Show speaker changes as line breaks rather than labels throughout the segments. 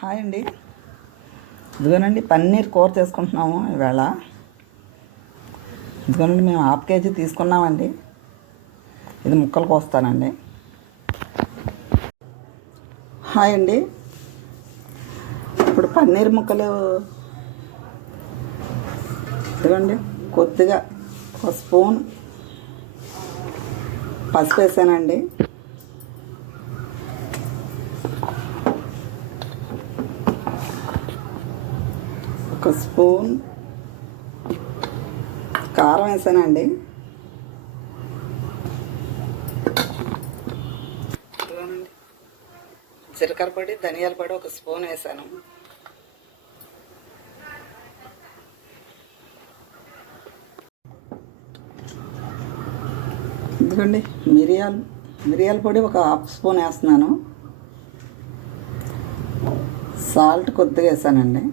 Hi అండి. ఇదిగోనండి పన్నీర్ కూర చేసుకుంటున్నాము ఈవేళ ఇదిగోనండి మేము హాఫ్ కేజీ తీసుకున్నామండి. ఇది ముక్కలు కోస్తానండి. హాయ్ అండి. ఇప్పుడు పన్నీర్ ముక్కలు ఇదిగోండి కొద్దిగా ఒక స్పూన్ పసుపు వేసానండి ఒక స్పూన్. కారం వేసానండి జీలకర్ర పొడి ధనియాల పొడి ఒక స్పూన్ వేసాను. ఎందుకండి మిరియాలు మిరియాల పొడి ఒక హాఫ్ స్పూన్ వేస్తున్నాను. సాల్ట్ కొద్దిగా వేసానండి.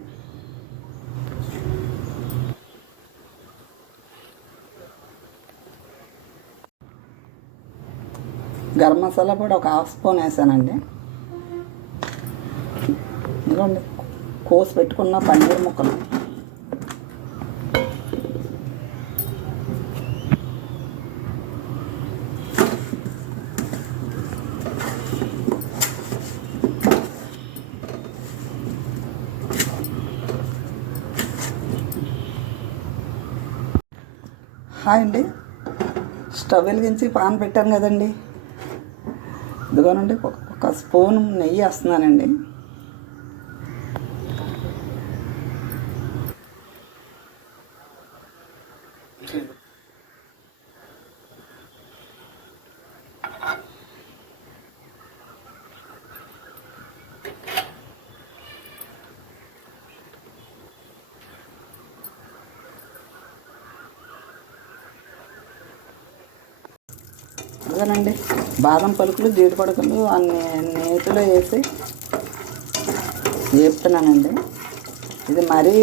గరం మసాలా పొడి ఒక హాఫ్ స్పూన్ వేసానండి. ఇదిగోండి కోసి పెట్టుకున్న పన్నీర్ ముక్కలు. హాయ్ అండి. స్టవ్ వెలిగించి పాన్ పెట్టాను కదండి. ఇదిగోనండి ఒక ఒక స్పూన్ నెయ్యి వేస్తున్నానండి. అదేనండి. బాదం పలుకులు జీడి పలుకులు అన్ని నేతిలో వేసి వేపుతున్నానండి. ఇది మరీ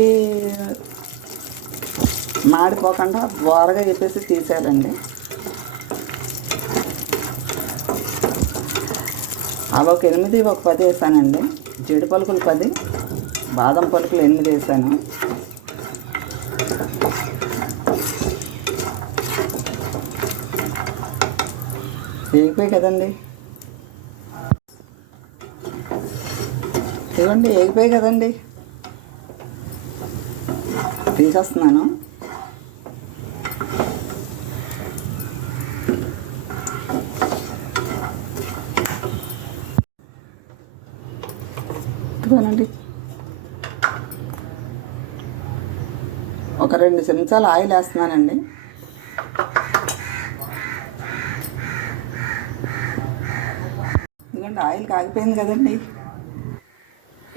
మాడిపోకుండా బోరగా చెప్పేసి తీసేయాలండి. అవి ఒక ఎనిమిది ఒక పది వేసానండి. జీడి పలుకులు పది బాదం పలుకులు ఎనిమిది వేసాను. వేగిపోయి కదండి. ఇవ్వండి వేగిపోయి కదండి. తీసేస్తున్నాను. ఇదిగోనండి. ఒక రెండు చెంచాలు ఆయిల్ వేస్తున్నానండి ఎందుకంటే ఆయిల్ కాగిపోయింది కదండి.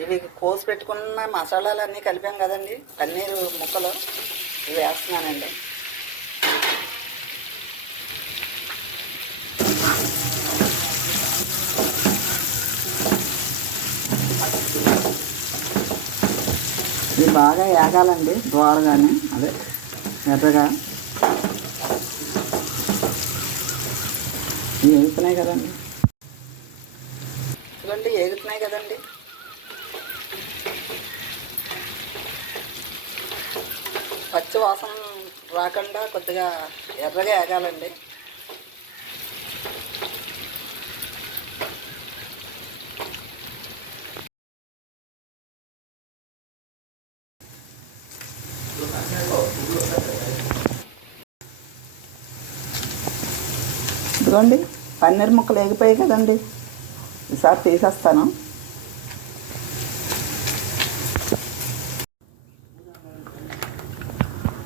ఇవి కోసి పెట్టుకున్న మసాలాలు అన్నీ కలిపాం కదండి పన్నీరు ముక్కలు ఇవి వేస్తున్నానండి. ఇది బాగా ఏగాలండి దోరగానే అదే ఎర్రగా ఇవి వేగుతున్నాయి కదండి. చూడండి ఏగుతున్నాయి కదండి? పచ్చి వాసన రాకుండా కొద్దిగా ఎర్రగా ఏగాలండి. ఇదిగోండి పన్నీర్ ముక్కలు ఎగిపోయాయి కదండి. ఈసారి తీసేస్తాను.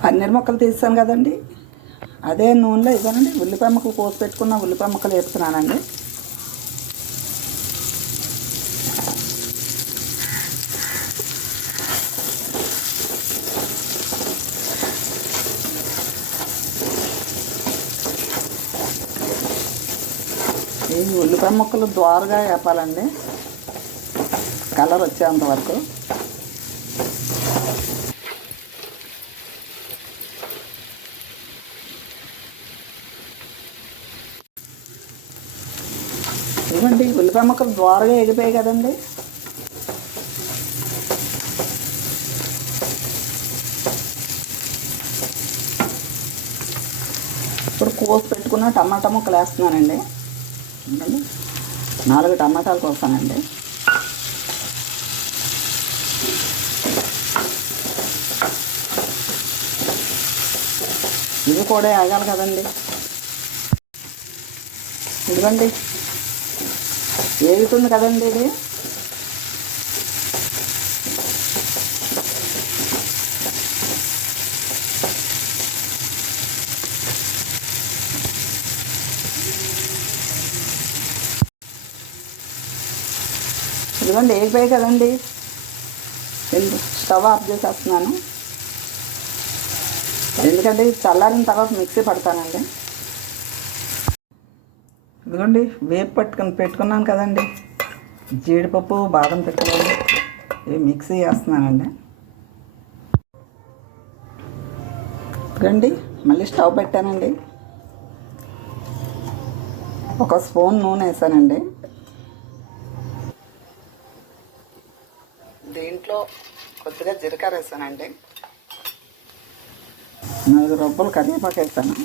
పన్నీర్ ముక్కలు తీసాను కదండి. అదే నూనెలో ఇవ్వనండి. ఉల్లిపాయ ముక్కలు కోసి పెట్టుకున్న ఉల్లిపాయ ముక్కలు వేపుతున్నానండి. ఈ ఉల్లిపాయ ముక్కలు ద్వారగా వేపాలండి. కలర్ వచ్చేంత వరకు. ఇవ్వండి ఉల్లిపాయ ముక్కలు ద్వారగా ఎగిపోయాయి కదండి. ఇప్పుడు కోసి పెట్టుకున్న టమాటా ముక్కలు వేస్తున్నానండి. చూడండి. నాలుగు టమాటాలు కోసానండి ఇవి కూడా ఆగాలి కదండి. ఇదిగండి. వేగుతుంది కదండి ఇది. ఇదిగోండి వేగిపోయి కదండి. రెండు స్టవ్ ఆఫ్ చేసేస్తున్నాను. ఎందుకంటే చల్లారిన తర్వాత మిక్సీ పడతానండి. ఇదిగోండి వేపు పట్టుకుని పెట్టుకున్నాను కదండి. జీడిపప్పు బాదం పెట్టుకోవాలి ఇవి మిక్సీ చేస్తున్నానండి. ఇదిగోండి మళ్ళీ స్టవ్ పెట్టానండి. ఒక స్పూన్ నూనె వేసానండి. దీంట్లో కొద్దిగా జీలకర్ర వేసానండి. నాలుగు రొబ్బలు కరివేపాకు వేస్తాను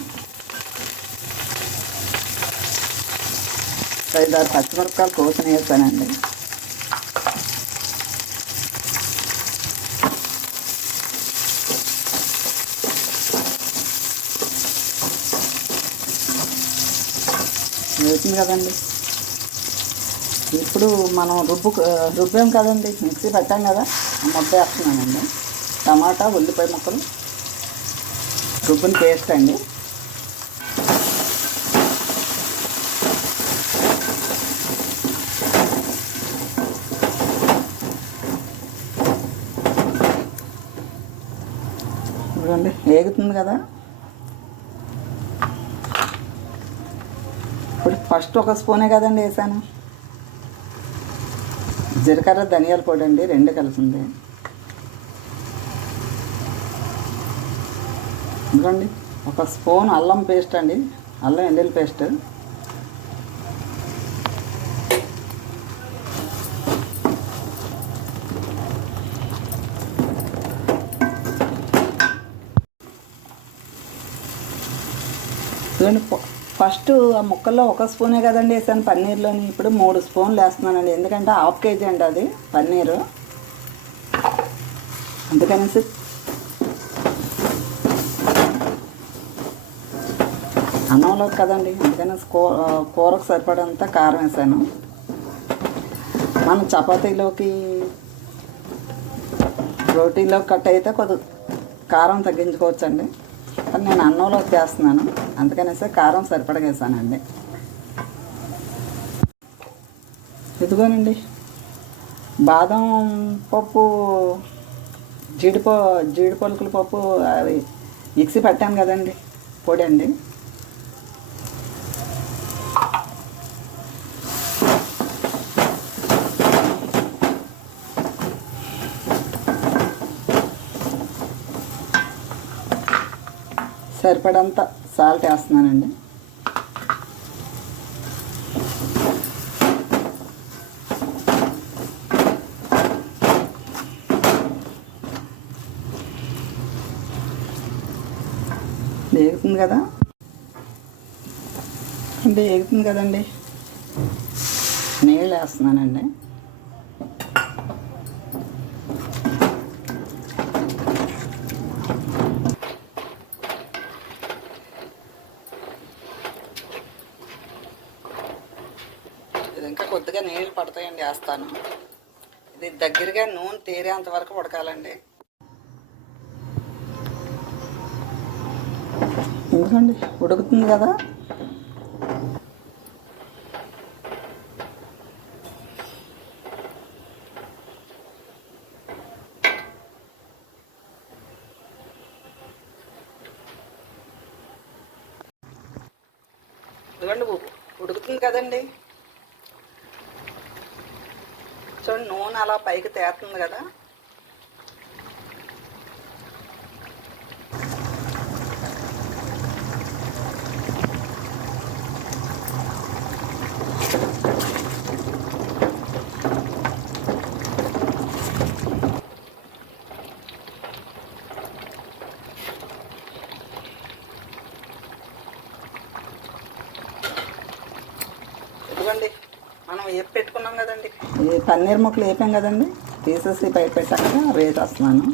ఐదారు పచ్చిమిరపకాయలు కోసిన వేస్తానండి వేసింది కదండి. ఇప్పుడు మనం రుబ్బు రుబ్బాం కదండి మిక్సీ పెట్టాం కదా ముద్ద వేస్తున్నానండి. టమాటా ఉల్లిపాయ ముక్కలు. రుబ్బుని పేస్ట్ అండి. చూడండి వేగుతుంది కదా. ఇప్పుడు ఫస్ట్ ఒక స్పూనే కదండి వేసాను. జీలకర్ర ధనియాల పొడి అండి రెండు కలిసింది ఇదిగోండి ఒక స్పూన్ అల్లం పేస్ట్ అండి అల్లం వెల్లుల్లి పేస్ట్. ఇదిగోండి ఫస్ట్ ఆ ముక్కల్లో ఒక స్పూనే కదండి వేసాను పన్నీర్లోని. ఇప్పుడు మూడు స్పూన్లు వేస్తున్నానండి. ఎందుకంటే హాఫ్ కేజీ అండి అది పన్నీరు. అందుకనేసి అన్నంలో కదండి. అందుకని కూ- కూరకు సరిపడంత కారం వేసాను. మనం చపాతీలోకి రోటీలో కట్ అయితే కొద్ది కారం తగ్గించుకోవచ్చండి. కానీ నేను అన్నంలోకి చేస్తున్నాను. అందుకనేసి కారం సరిపడగా వేసానండి ఇదిగోనండి. బాదం పప్పు జీడిపో జీడి పలుకుల పప్పు అవి మిక్సీ పట్టాను కదండి పొడి అండి. సరిపడంత సాల్ట్ వేస్తున్నానండి. వేగుతుంది కదా? అంటే వేగుతుంది కదండి. నీళ్ళు వేస్తున్నానండి. ఇంకా కొద్దిగా నీళ్ళు పడతాయండి వేస్తాను ఇది దగ్గరగా నూనె తేరేంత వరకు ఉడకాలండి. ఎందుకండి? ఉడుకుతుంది కదా? ఇదిగోండి ఉడుకుతుంది కదండి? చూడండి నూనె అలా పైకి తేస్తుంది కదా. ఇదిగోండి. మనం పెట్టుకున్నాం కదండి? ఈ పన్నీర్ ముక్కలు వేపాం కదండి. తీసేసి బయట పెట్టాక రేట్ వస్తున్నాను.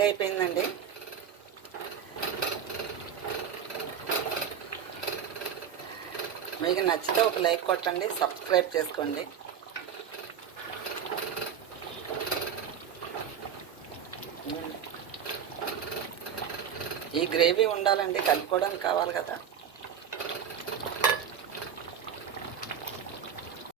రెడీ అయిపోయిందండి. మీకు నచ్చితే ఒక లైక్ కొట్టండి సబ్స్క్రైబ్ చేసుకోండి. ఈ గ్రేవీ ఉండాలండి కలుపుకోవడానికి కావాలి కదా.